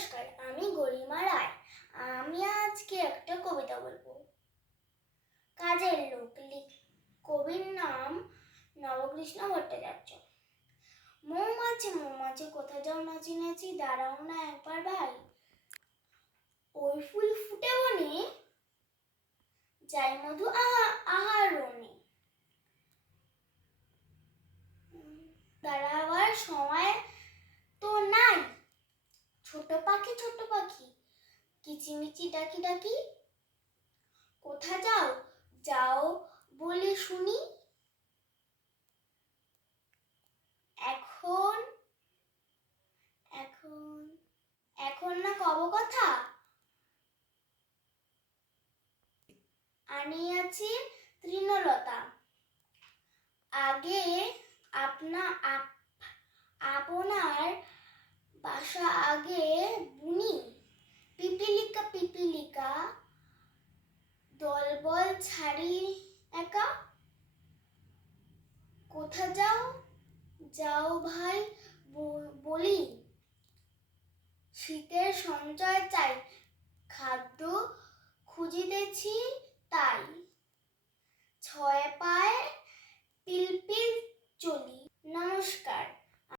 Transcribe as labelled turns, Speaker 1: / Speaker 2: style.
Speaker 1: নমস্কার, আমি গরিমা রায়। আমি আজকে একটা কবিতা বলব। কাজের লোক কবির নাম নবকৃষ্ণ ভট্টাচার্য। মৌমাছি মৌমাছি, কোথায় যাও নাচি নাচি দাঁড়াও না একবার ভাই। ছোট পাখি ছোট পাখি। কিচিমিচি, ডাকি ডাকি। কোথা যাও? যাও বলে শুনি। এখন এখন এখন না কব কথা? আনিয়াছি তৃণলতা। আগে আপনা আপ- বাসা আগে বুনি। পিপিলিকা পিপিলিকা, দলবল ছাড়ি একা। কোথা যাও? যাও ভাই বলি। শীতের সঞ্চয় চাই, খাদ্য খুঁজিতেছি তাই।